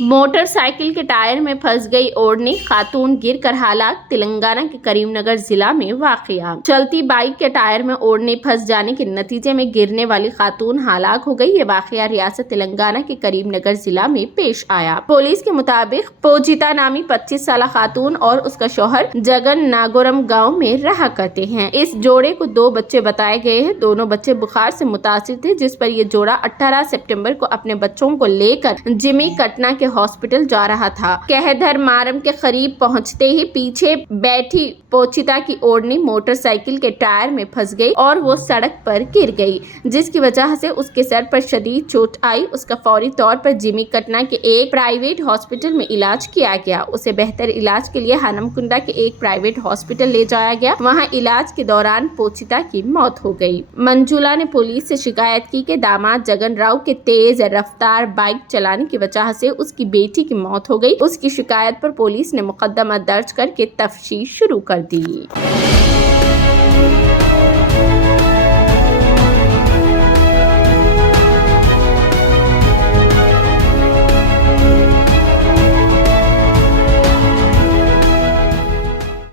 Motorcycle के tyre में फंस गई ओढ़नी खातून गिरकर हलाक। तेलंगाना के करीमनगर जिला में वाकया। चलती बाइक के टायर में ओढ़नी फंस जाने के नतीजे में गिरने वाली खातून हलाक हो गई। ये वाकया रियासत तेलंगाना के करीमनगर जिला में पेश आया। पुलिस के मुताबिक पोजिता नामी 25 साल खातून और उसका शौहर जगन नागोरम गाँव में रहा करते हैं। इस जोड़े को 2 बच्चे बताए गए हैं। दोनों बच्चे बुखार से मुतासिर थे, जिस पर ये जोड़ा 18 सितंबर को अपने बच्चों को लेकर जिमी कटना के हॉस्पिटल जा रहा था। कहधर मारम के करीब पहुंचते ही पीछे बैठी पोचिता की ओढ़नी मोटरसाइकिल के टायर में फंस गई और वो सड़क पर गिर गई, जिसकी वजह से उसके सर पर शदीद चोट आई। उसका फौरी तौर पर जिमी कटना के एक प्राइवेट हॉस्पिटल में इलाज किया गया। उसे बेहतर इलाज के लिए हनमकुंडा के एक प्राइवेट हॉस्पिटल ले जाया गया। वहाँ इलाज के दौरान पोचिता की मौत हो गई। मंजुला ने पुलिस से शिकायत की कि दामाद जगन राव के तेज रफ्तार बाइक चलाने की वजह से उसकी बेटी की मौत हो गई। उसकी शिकायत पर पुलिस ने मुकदमा दर्ज करके तफ्तीश शुरू कर दी।